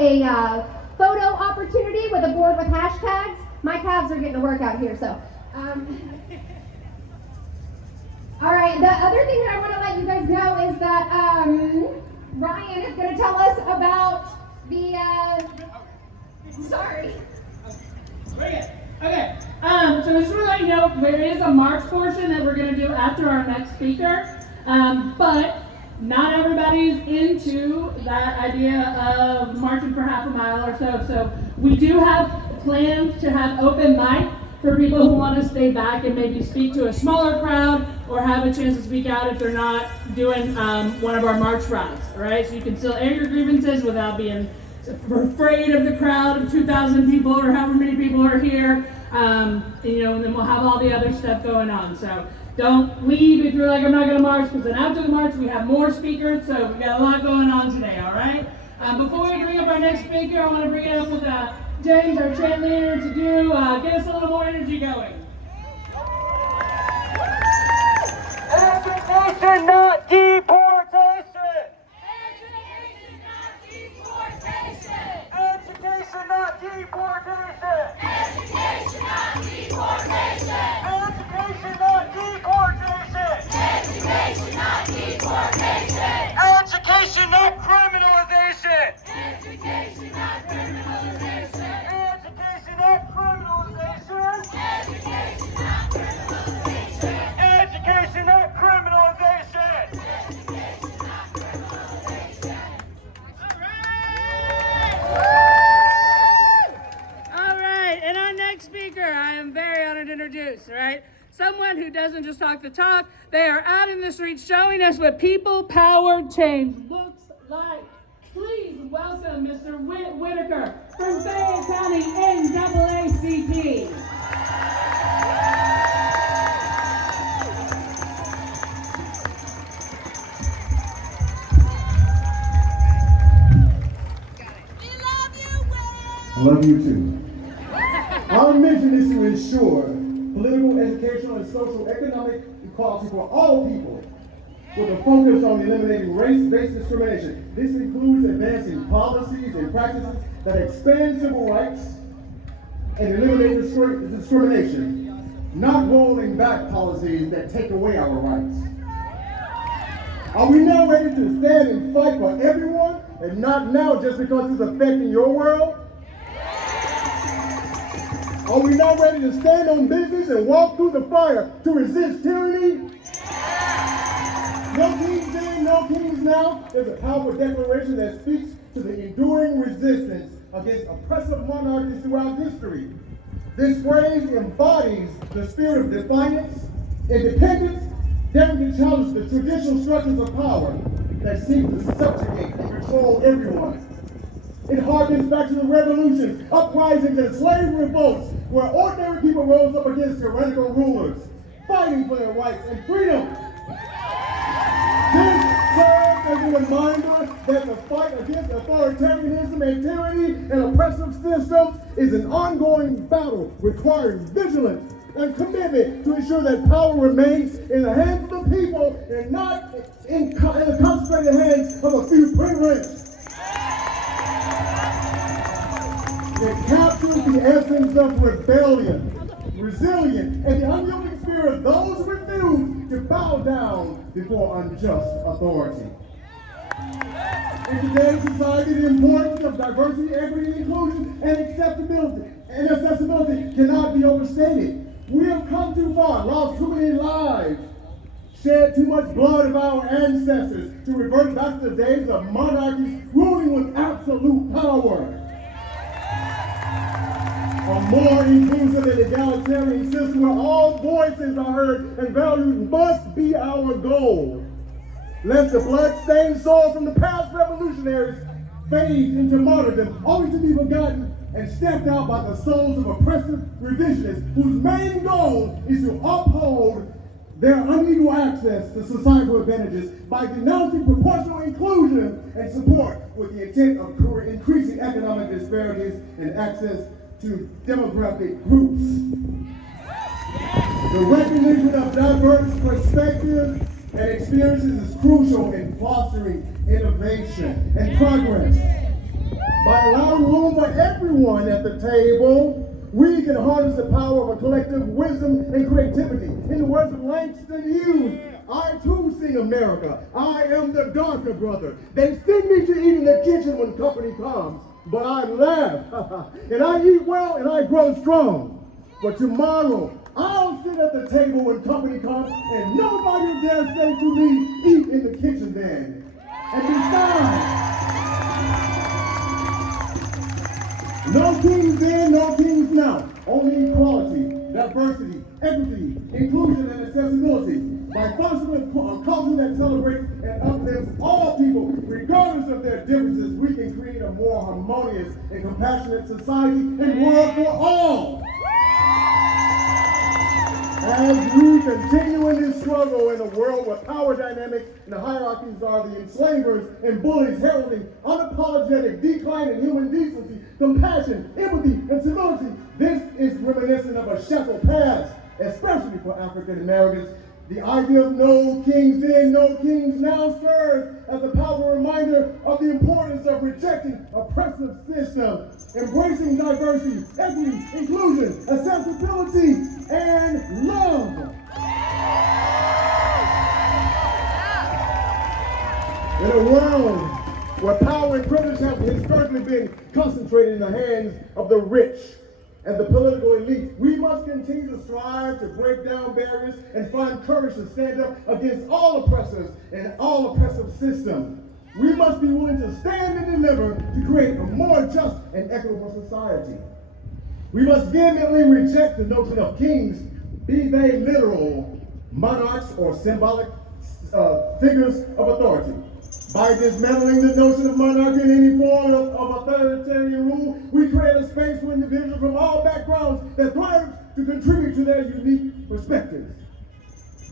a photo opportunity with a board with hashtags. My calves are getting a workout here, so. All right, the other thing that I want to let you guys know is that Ryan is going to tell us about the, sorry. Okay, so just to let you know, there is a march portion that we're going to do after our next speaker, but not everybody's into that idea of marching for half a mile or so. So we do have plans to have open mic for people who want to stay back and maybe speak to a smaller crowd or have a chance to speak out if they're not doing one of our march routes, all right? So you can still air your grievances without being afraid of the crowd of 2,000 people or however many people are here, and then we'll have all the other stuff going on. So don't leave if you're like, I'm not going to march, because then after the march we have more speakers, so we've got a lot going on today, all right? Before we bring up our next speaker, I want to bring it up with James, our chant leader, to get us a little more energy going. Education, not deportation! Education, not deportation! Education, not deportation! Education, not deportation! Education, not deportation! Education, not deportation! Education, not criminalization! Education, not criminalization! Education, not criminalization! Education, not criminalization! Education, not criminalization! Education, not criminalization! All right, and our next speaker, I am very honored to introduce, all right? Someone who doesn't just talk the talk, they are out in the streets showing us what people-powered change looks like. Please welcome Mr. Whitaker from Fayette County NAACP. I love you too. Our mission is to ensure political, educational, and social economic equality for all people with a focus on eliminating race-based discrimination. This includes advancing policies and practices that expand civil rights and eliminate discrimination, not rolling back policies that take away our rights. Are we now ready to stand and fight for everyone and not now just because it's affecting your world? Are we now ready to stand on business and walk through the fire to resist tyranny? No Kings then, no Kings now is a powerful declaration that speaks to the enduring resistance against oppressive monarchies throughout history. This phrase embodies the spirit of defiance, independence, daring to challenge the traditional structures of power that seek to subjugate and control everyone. It harkens back to the revolutions, uprisings, and slave revolts where ordinary people rose up against tyrannical rulers, fighting for their rights and freedom. This serves as a reminder that the fight against authoritarianism and tyranny and oppressive systems is an ongoing battle requiring vigilance and commitment to ensure that power remains in the hands of the people and not in the concentrated hands of a few privileged. It captures the essence of rebellion, resilience, and the unyielding spirit of those who refuse to bow down before unjust authority. In today's society, the importance of diversity, equity, inclusion, and accessibility cannot be overstated. We have come too far, lost too many lives, shed too much blood of our ancestors to revert back to the days of monarchies ruling with absolute power. A more inclusive and egalitarian system where all voices are heard and valued must be our goal. Lest the blood-stained soul from the past revolutionaries fade into martyrdom, only to be forgotten and stamped out by the souls of oppressive revisionists whose main goal is to uphold their unequal access to societal advantages by denouncing proportional inclusion and support with the intent of increasing economic disparities and access to demographic groups. The recognition of diverse perspectives and experiences is crucial in fostering innovation and progress. By everyone at the table, we can harness the power of a collective wisdom and creativity. In the words of Langston Hughes, I too sing America. I am the darker brother. They send me to eat in the kitchen when company comes, but I laugh, and I eat well, and I grow strong. But tomorrow, I'll sit at the table when company comes, and nobody will dare say to me, eat in the kitchen then. And besides, no kings then, no kings now. Only equality, diversity, equity, inclusion, and accessibility. By fostering a culture that celebrates and uplifts all people, regardless of their differences, we can create a more harmonious and compassionate society and world for all. As we continue in this struggle in a world where power dynamics and the hierarchies are the enslavers and bullies heralding unapologetic decline in human decency, compassion, empathy, and civility, this is reminiscent of a shackled past, especially for African Americans. The idea of no kings then, no kings now serves as a powerful reminder of the importance of rejecting oppressive systems, embracing diversity, equity, inclusion, accessibility, and love. In a world where power and privilege have historically been concentrated in the hands of the rich and the political elite, we must continue to strive to break down barriers and find courage to stand up against all oppressors and all oppressive systems. We must be willing to stand and deliver to create a more just and equitable society. We must vehemently reject the notion of kings, be they literal monarchs or symbolic figures of authority. By dismantling the notion of monarchy in any form of authoritarian rule, we create a space for individuals from all backgrounds that thrive to contribute to their unique perspectives.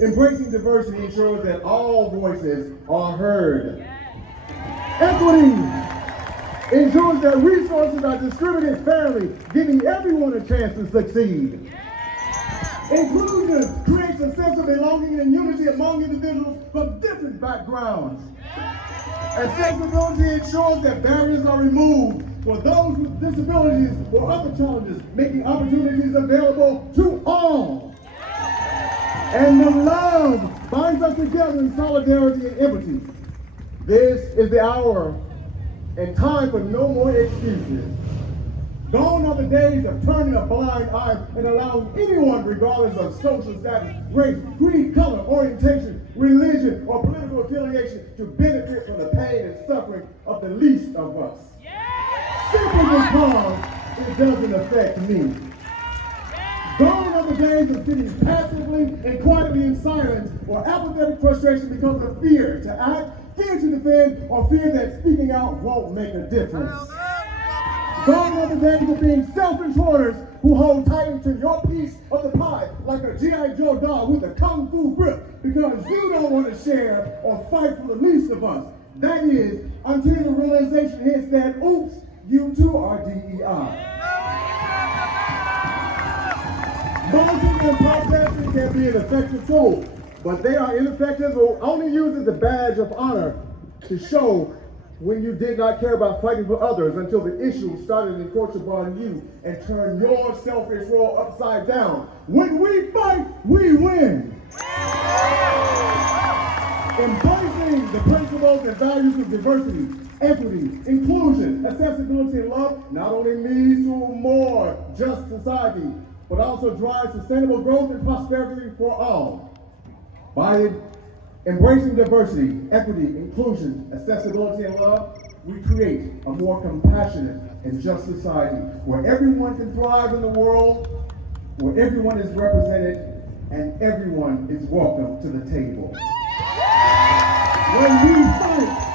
Embracing diversity ensures that all voices are heard. Equity ensures that resources are distributed fairly, giving everyone a chance to succeed. Inclusion creates a sense of belonging and unity among individuals from different backgrounds. Accessibility ensures that barriers are removed for those with disabilities or other challenges, making opportunities available to all. And the love binds us together in solidarity and empathy. This is the hour and time for no more excuses. Gone are the days of turning a blind eye and allowing anyone, regardless of social status, race, creed, color, orientation, religion, or political affiliation, to benefit from the pain and suffering of the least of us. Simply because it doesn't affect me. Gone are the days of sitting passively and quietly in silence or apathetic frustration because of fear to act, fear to defend, or fear that speaking out won't make a difference. Gone are the days of being selfish hoarders who hold tightly to your piece of the pie like a G.I. Joe dog with a kung fu grip because you don't want to share or fight for the least of us. That is, until the realization hits that, oops, you too are DEI. Marching and protesting can be an effective tool, but they are ineffective or only used as a badge of honor to show when you did not care about fighting for others until the issue started to encroach upon you and turn your selfish role upside down. When we fight, we win. Embracing the principles and values of diversity, equity, inclusion, accessibility, and love not only leads to a more just society, but also drives sustainable growth and prosperity for all. By embracing diversity, equity, inclusion, accessibility, and love, we create a more compassionate and just society where everyone can thrive in the world, where everyone is represented, and everyone is welcome to the table. When we fight,